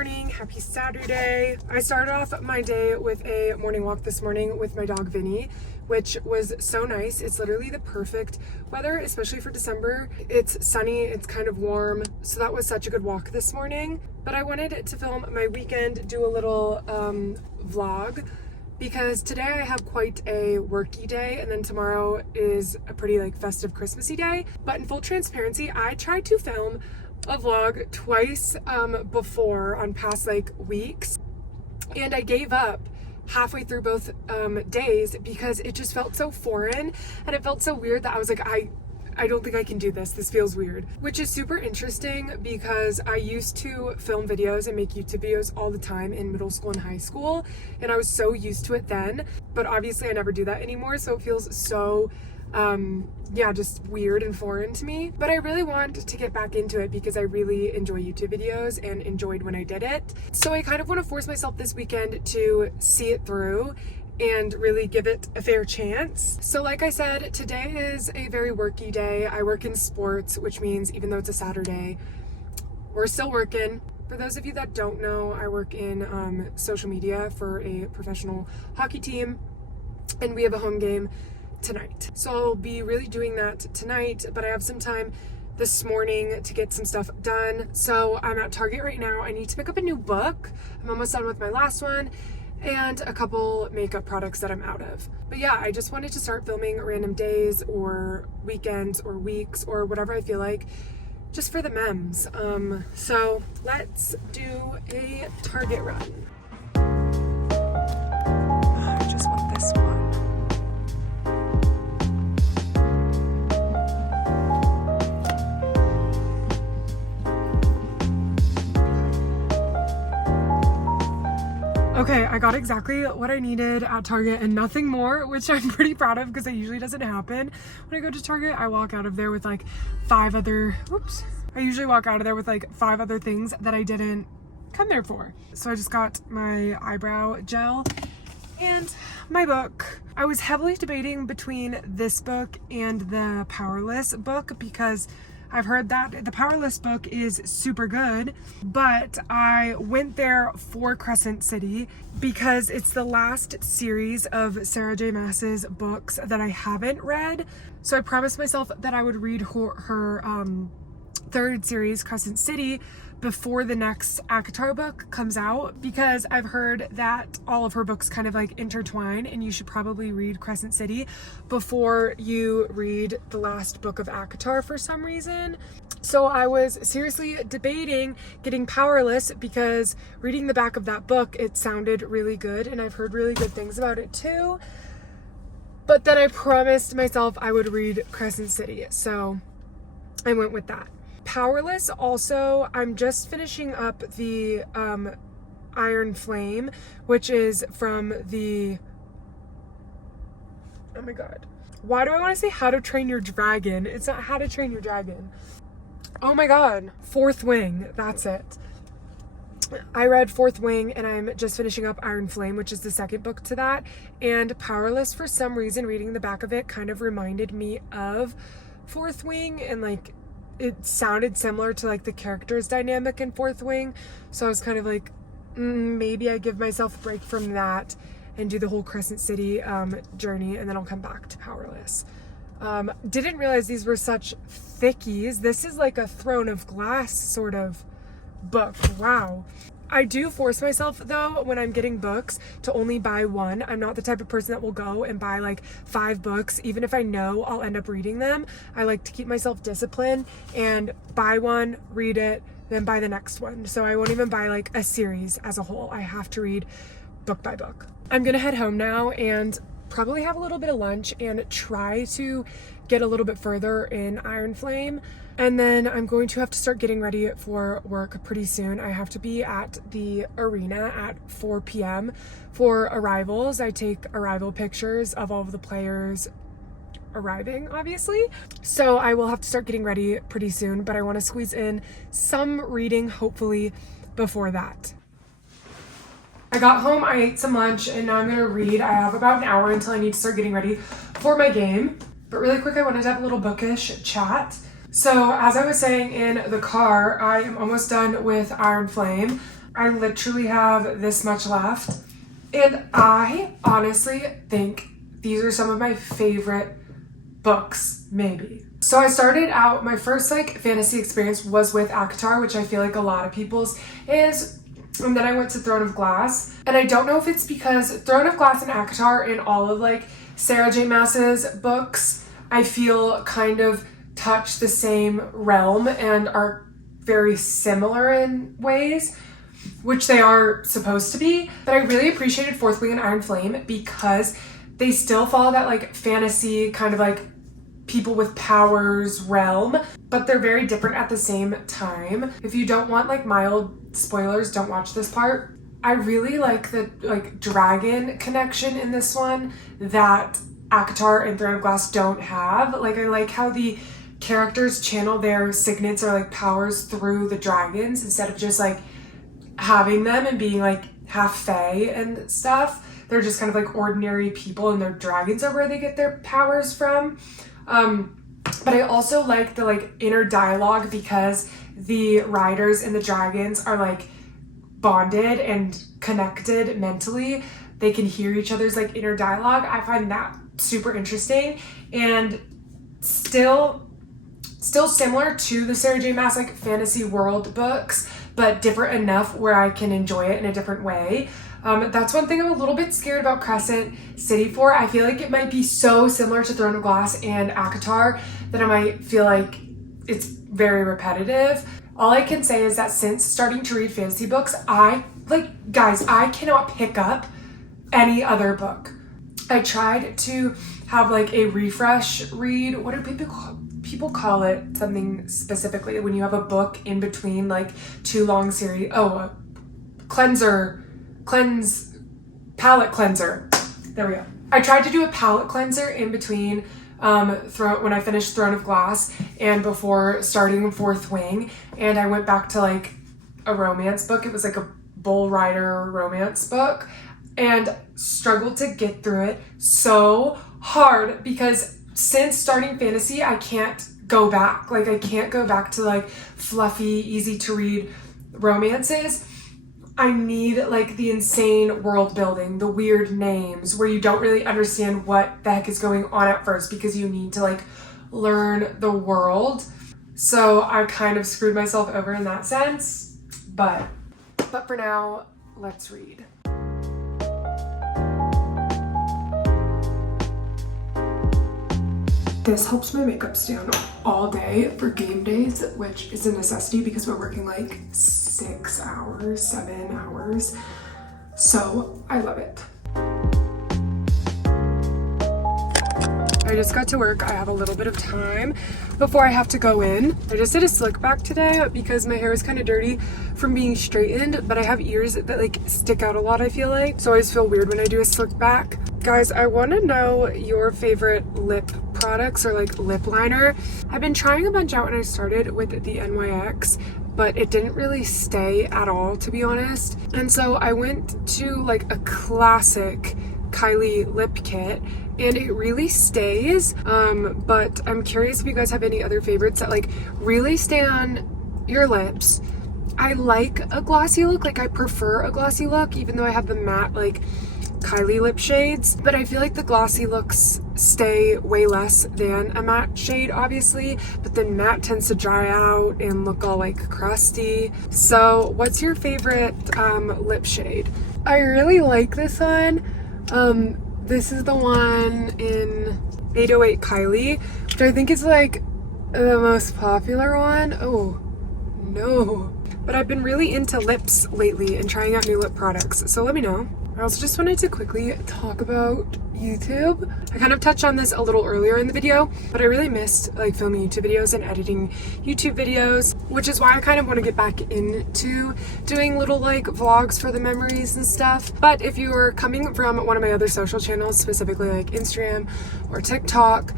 morning, happy Saturday. I started off my day with a morning walk this morning with my dog Vinny, which was so nice. It's literally the perfect weather, especially for December. It's sunny, it's kind of warm, so that was such a good walk this morning. But I wanted to film my weekend, do a little vlog, because today I have quite a worky day, and then tomorrow is a pretty festive Christmassy day. But in full transparency, I tried to film a vlog twice before on past weeks, and I gave up halfway through both days because it just felt so foreign and it felt so weird that I was like, I don't think I can do this. This feels weird, which is super interesting because I used to film videos and make YouTube videos all the time in middle school and high school, and I was so used to it then, but obviously I never do that anymore, so it feels so just weird and foreign to me. But I really want to get back into it because I really enjoy YouTube videos and enjoyed when I did it. So I kind of want to force myself this weekend to see it through and really give it a fair chance. So like I said, today is a very worky day. I work in sports, which means even though it's a Saturday, we're still working. For those of you that don't know, I work in social media for a professional hockey team, and we have a home game tonight. So I'll be really doing that tonight, but I have some time this morning to get some stuff done. So I'm at Target right now. I need to pick up a new book. I'm almost done with my last one, and a couple makeup products that I'm out of. But yeah, I just wanted to start filming random days or weekends or weeks or whatever I feel like, just for the memes. So let's do a Target run. I just want this one. Okay, I got exactly what I needed at Target and nothing more, which I'm pretty proud of because it usually doesn't happen. When I go to Target, I walk out of there with five other things that I didn't come there for. So I just got my eyebrow gel and my book. I was heavily debating between this book and the Powerless book because I've heard that the Powerless book is super good, but I went there for Crescent City because it's the last series of Sarah J. Maas's books that I haven't read. So I promised myself that I would read her third series, Crescent City, before the next ACOTAR book comes out, because I've heard that all of her books kind of intertwine, and you should probably read Crescent City before you read the last book of ACOTAR for some reason. So I was seriously debating getting Powerless because reading the back of that book, it sounded really good, and I've heard really good things about it too. But then I promised myself I would read Crescent City, so I went with that. Powerless also, I'm just finishing up the Iron Flame, which is from the, oh my god, why do I want to say How to Train Your Dragon? It's not How to Train Your Dragon. Oh my god, Fourth Wing, that's it. I read Fourth Wing and I'm just finishing up Iron Flame, which is the second book to that. And Powerless, for some reason, reading the back of it kind of reminded me of Fourth Wing, and it sounded similar to the character's dynamic in Fourth Wing. So I was kind of maybe I give myself a break from that and do the whole Crescent City journey, and then I'll come back to Powerless. Didn't realize these were such thickies. This is like a Throne of Glass sort of book. Wow. I do force myself, though, when I'm getting books to only buy one. I'm not the type of person that will go and buy 5 books, even if I know I'll end up reading them. I like to keep myself disciplined and buy one, read it, then buy the next one. So I won't even buy a series as a whole. I have to read book by book. I'm gonna head home now and probably have a little bit of lunch and try to get a little bit further in Iron Flame. And then I'm going to have to start getting ready for work pretty soon. I have to be at the arena at 4 p.m. for arrivals. I take arrival pictures of all of the players arriving, obviously. So I will have to start getting ready pretty soon, but I want to squeeze in some reading, hopefully, before that. I got home, I ate some lunch, and now I'm gonna read. I have about an hour until I need to start getting ready for my game. But really quick, I wanted to have a little bookish chat. So as I was saying in the car, I am almost done with Iron Flame. I literally have this much left. And I honestly think these are some of my favorite books, maybe. So I started out, my first like fantasy experience was with ACOTAR, which I feel like a lot of people's is. And then I went to Throne of Glass. And I don't know if it's because Throne of Glass and ACOTAR and all of like Sarah J. Maas's books, I feel kind of touch the same realm and are very similar in ways, which they are supposed to be. But I really appreciated Fourth Wing and Iron Flame because they still follow that like fantasy kind of like people with powers realm, but they're very different at the same time. If you don't want like mild spoilers, don't watch this part. I really like the like dragon connection in this one that ACOTAR and Throne of Glass don't have. Like I like how the characters channel their signets or like powers through the dragons instead of just like having them and being like half fae and stuff. They're just kind of like ordinary people and their dragons are where they get their powers from. But I also like the like inner dialogue because the riders and the dragons are like bonded and connected mentally. They can hear each other's like inner dialogue. I find that super interesting and still similar to the Sarah J. Maas like fantasy world books, but different enough where I can enjoy it in a different way. That's one thing I'm a little bit scared about Crescent City for. I feel like it might be so similar to Throne of Glass and ACOTAR that I might feel like it's very repetitive. All I can say is that since starting to read fantasy books, I cannot pick up any other book. I tried to have like a refresh read. What do people call it? Something specifically when you have a book in between like two long series. Oh, palette cleanser. There we go. I tried to do a palette cleanser in between when I finished Throne of Glass and before starting Fourth Wing, and I went back to like a romance book. It was like a bull rider romance book and struggled to get through it so hard because since starting fantasy, I can't go back. Like I can't go back to like fluffy, easy to read romances. I need like the insane world building, the weird names where you don't really understand what the heck is going on at first because you need to like learn the world. So I kind of screwed myself over in that sense, but for now, let's read. This helps my makeup stay on all day for game days, which is a necessity because we're working like 6 hours, 7 hours. So I love it. I just got to work. I have a little bit of time before I have to go in. I just did a slick back today because my hair is kind of dirty from being straightened, but I have ears that like stick out a lot, I feel like. So I always feel weird when I do a slick back. Guys, I want to know your favorite lip products or like lip liner. I've been trying a bunch out when I started with the NYX, but it didn't really stay at all, to be honest. And so I went to like a classic Kylie lip kit and it really stays. But I'm curious if you guys have any other favorites that like really stay on your lips. I like a glossy look, like I prefer a glossy look, even though I have the matte like Kylie lip shades, but I feel like the glossy looks stay way less than a matte shade, obviously, but the matte tends to dry out and look all like crusty. So what's your favorite lip shade? I really like this one. This is the one in 808 Kylie, which I think is like the most popular one. Oh no, but I've been really into lips lately and trying out new lip products, so let me know. I also just wanted to quickly talk about YouTube. I kind of touched on this a little earlier in the video, but I really missed like filming YouTube videos and editing YouTube videos, which is why I kind of want to get back into doing little like vlogs for the memories and stuff. But if you are coming from one of my other social channels, specifically like Instagram or TikTok,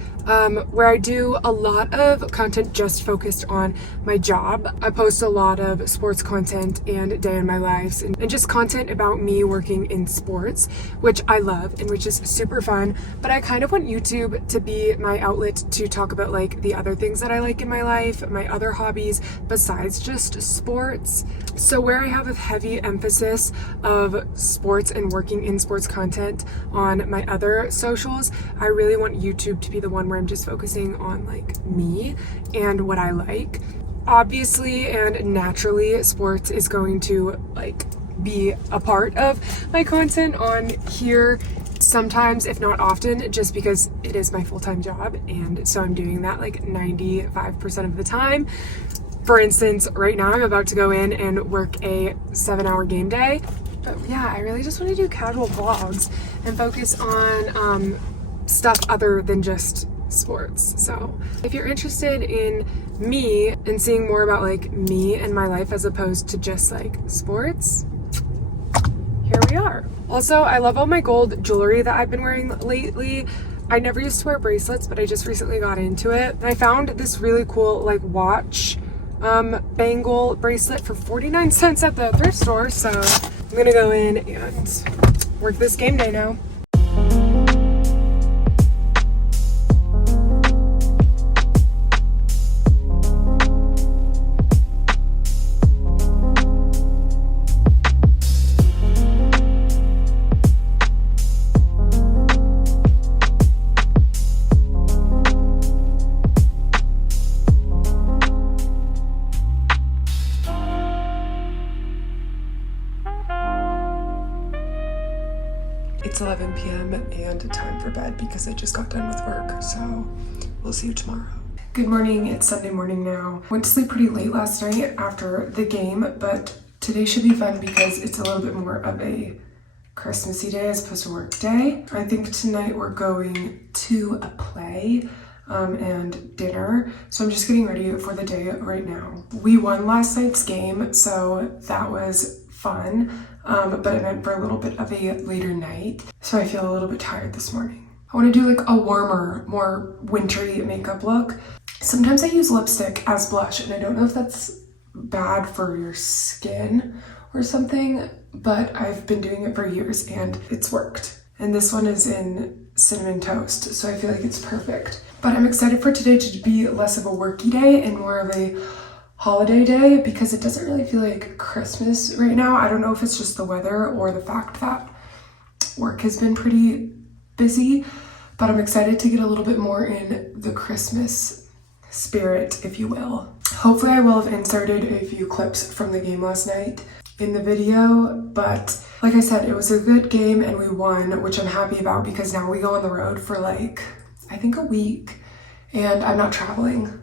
where I do a lot of content just focused on my job, I post a lot of of sports content and day in my lives and just content about me working in sports, which I love and which is super fun. But I kind of want YouTube to be my outlet to talk about like the other things that I like in my life, my other hobbies besides just sports. So where I have a heavy emphasis of sports and working in sports content on my other socials, I really want YouTube to be the one where I'm just focusing on like me and what I like. Obviously and naturally, sports is going to like be a part of my content on here sometimes, if not often, just because it is my full-time job, and so I'm doing that like 95% of the time. For instance, right now I'm about to go in and work a 7-hour game day. But yeah, I really just want to do casual vlogs and focus on stuff other than just sports. So if you're interested in me and seeing more about like me and my life as opposed to just like sports, here we are. Also, I love all my gold jewelry that I've been wearing lately. I never used to wear bracelets, but I just recently got into it. And I found this really cool like watch bangle bracelet for 49 cents at the thrift store. So I'm gonna go in and work this game day now. It's 11 p.m. and time for bed because I just got done with work, so we'll see you tomorrow. Good morning, it's Sunday morning now. Went to sleep pretty late last night after the game, but today should be fun because it's a little bit more of a Christmassy day as opposed to work day. I think tonight we're going to a play and dinner, so I'm just getting ready for the day right now. We won last night's game, so that was fun. But it meant for a little bit of a later night, so I feel a little bit tired this morning. I want to do like a warmer, more wintry makeup look. Sometimes I use lipstick as blush, and I don't know if that's bad for your skin or something, but I've been doing it for years and it's worked. And this one is in Cinnamon Toast, so I feel like it's perfect. But I'm excited for today to be less of a worky day and more of a holiday day because it doesn't really feel like Christmas right now. I don't know if it's just the weather or the fact that work has been pretty busy, but I'm excited to get a little bit more in the Christmas spirit, if you will. Hopefully I will have inserted a few clips from the game last night in the video, but like I said, it was a good game and we won, which I'm happy about because now we go on the road for like, I think a week, and I'm not traveling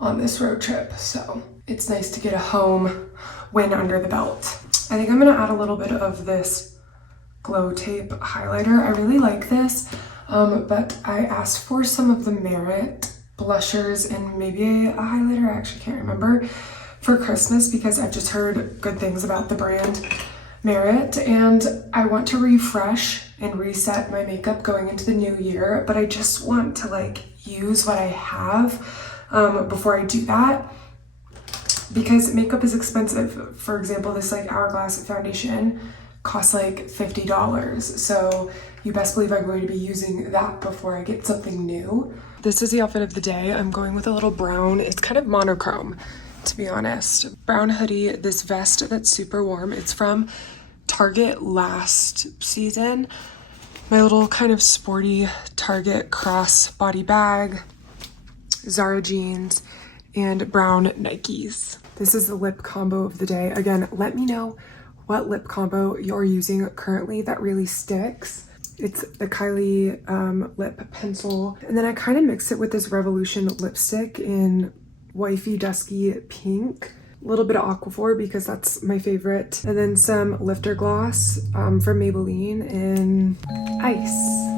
on this road trip, so it's nice to get a home win under the belt. I think I'm gonna add a little bit of this glow tape highlighter. I really like this, but I asked for some of the Merit blushers and maybe a highlighter, I actually can't remember, for Christmas because I've just heard good things about the brand Merit, and I want to refresh and reset my makeup going into the new year, but I just want to like use what I have before I do that, because makeup is expensive. For example, this like Hourglass foundation costs like $50, so you best believe I'm going to be using that before I get something new. This is the outfit of the day. I'm going with a little brown, it's kind of monochrome to be honest. Brown hoodie, this vest that's super warm. It's from Target last season. My little kind of sporty Target cross body bag, Zara jeans, and brown Nikes. This is the lip combo of the day. Again, let me know what lip combo you're using currently that really sticks. It's the Kylie lip pencil. And then I kind of mix it with this Revolution lipstick in wifey dusky pink. A little bit of Aquaphor because that's my favorite. And then some lifter gloss from Maybelline in Ice.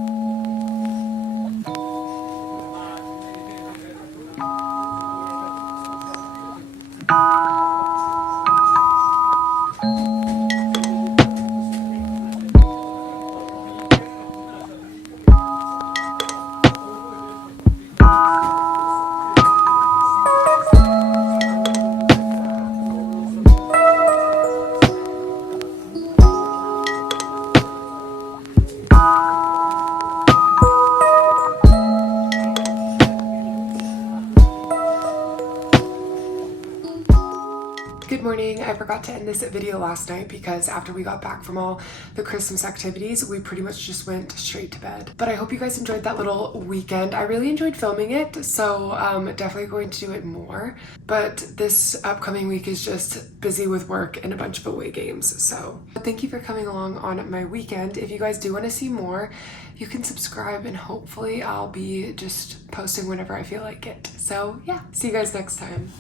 morning. I forgot to end this video last night because after we got back from all the Christmas activities, we pretty much just went straight to bed. But I hope you guys enjoyed that little weekend. I really enjoyed filming it, so definitely going to do it more. But this upcoming week is just busy with work and a bunch of away games. So thank you for coming along on my weekend. If you guys do want to see more, you can subscribe and hopefully I'll be just posting whenever I feel like it. So yeah, see you guys next time.